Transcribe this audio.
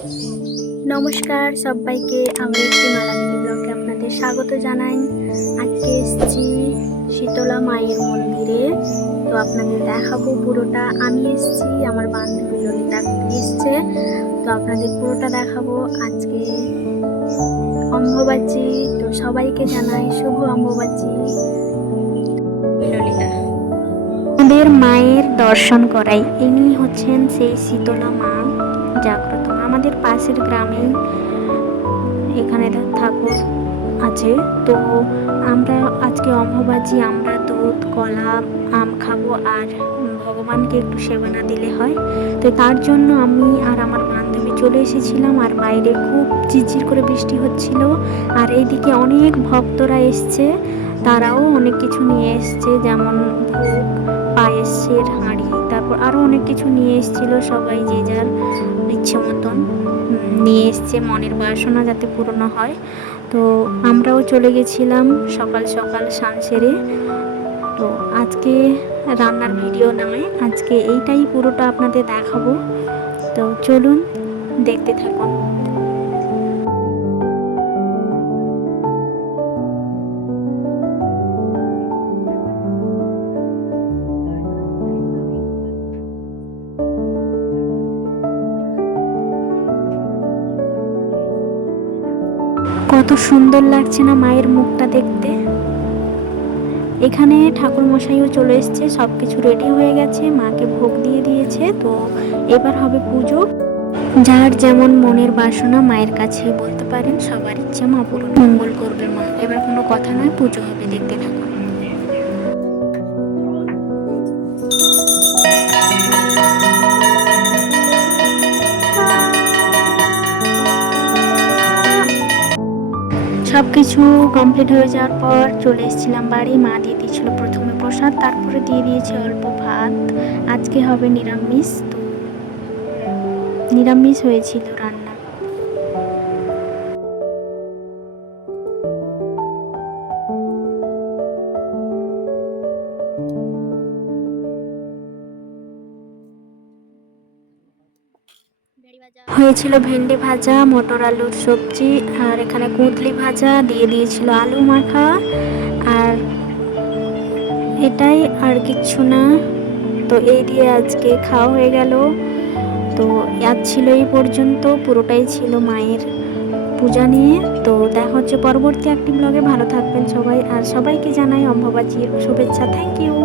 নমস্কার সবাইকে, আমার একটি মালাদিদি ব্লগে আপনাদের স্বাগত জানাই। আজকে এসেছি শীতলা মায়ের মন্দিরে, তো আপনাদের দেখাবো পুরোটা। আমি এসেছি, আমার বান্ধবী ললিতা এসছে, তো আপনাদের পুরোটা দেখাবো। আজকে অম্বুবাচী, তো সবাইকে জানাই শুভ অম্বুবাচী। ললিতা আমাদের মায়ের দর্শন করাই, ইনি হচ্ছেন সেই শীতলা মা জাগ্রত। আমাদের পাশের গ্রামেই এখানে ঠাকুর আছে। তো আমরা আজকে অম্বুবাচী, আমরা দুধ কলা আম খাবো, আর ভগবানকে একটু সেবা না দিলে হয়। তো তার জন্য আমি আর আমার বান্ধবী চলে এসেছিলাম, আর বাইরে খুব ঝিরঝির করে বৃষ্টি হচ্ছিল। আর এইদিকে অনেক ভক্তরা এসছে, তারাও অনেক কিছু নিয়ে এসছে, যেমন ভোগ, পায়েসের হাঁড়ি, তারপর আরও অনেক কিছু নিয়ে এসেছিল। সবাই যে যার ইচ্ছে মতন নিয়ে এসছে, মনের বাসনা যাতে পূর্ণ হয়। তো আমরাও চলে গেছিলাম সকাল সকাল স্নান সেরে। তো আজকে রান্নার ভিডিও নয়, আজকে এইটাই পুরোটা আপনাদের দেখাবো। তো চলুন দেখতে থাকুন। কত সুন্দর লাগছে না মায়ের মুখটা দেখতে। এখানে ঠাকুর মশাইও চলে এসছে, সব কিছু রেডি হয়ে গেছে, মাকে ভোগ দিয়ে দিয়েছে। তো এবার হবে পুজো। যার যেমন মনের বাসনা মায়ের কাছে বলতে পারেন, সবার ইচ্ছে মা পূরণ মঙ্গল করবে মা। এবার কোনো কথা নয়, পুজো হবে, দেখতে থাকুন। সব কিছু কমপ্লিট হয়ে যাওয়ার পর চলে এসেছিলাম বাড়ি। মা দিয়ে দিয়েছিল প্রথমে প্রসাদ, তারপরে দিয়ে দিয়েছে অল্প ভাত। আজকে হবে নিরামিষ, তো নিরামিষ হয়েছিল রান্না। হয়েছিল ভেন্ডি ভাজা, মটর আলুর সবজি, আর এখানে কুঁদলি ভাজা, দিয়ে দিয়েছিল আলু মাখা, আর এটাই, আর কিচ্ছু না। তো এই দিয়ে আজকে খাওয়া হয়ে গেল। তো আজ ছিল এই পর্যন্ত, পুরোটাই ছিল মায়ের পূজা নিয়ে। তো দেখা হচ্ছে পরবর্তী একটি ব্লগে। ভালো থাকবেন সবাই, আর সবাইকে জানাই অম্বুবাচীর শুভেচ্ছা। Thank you.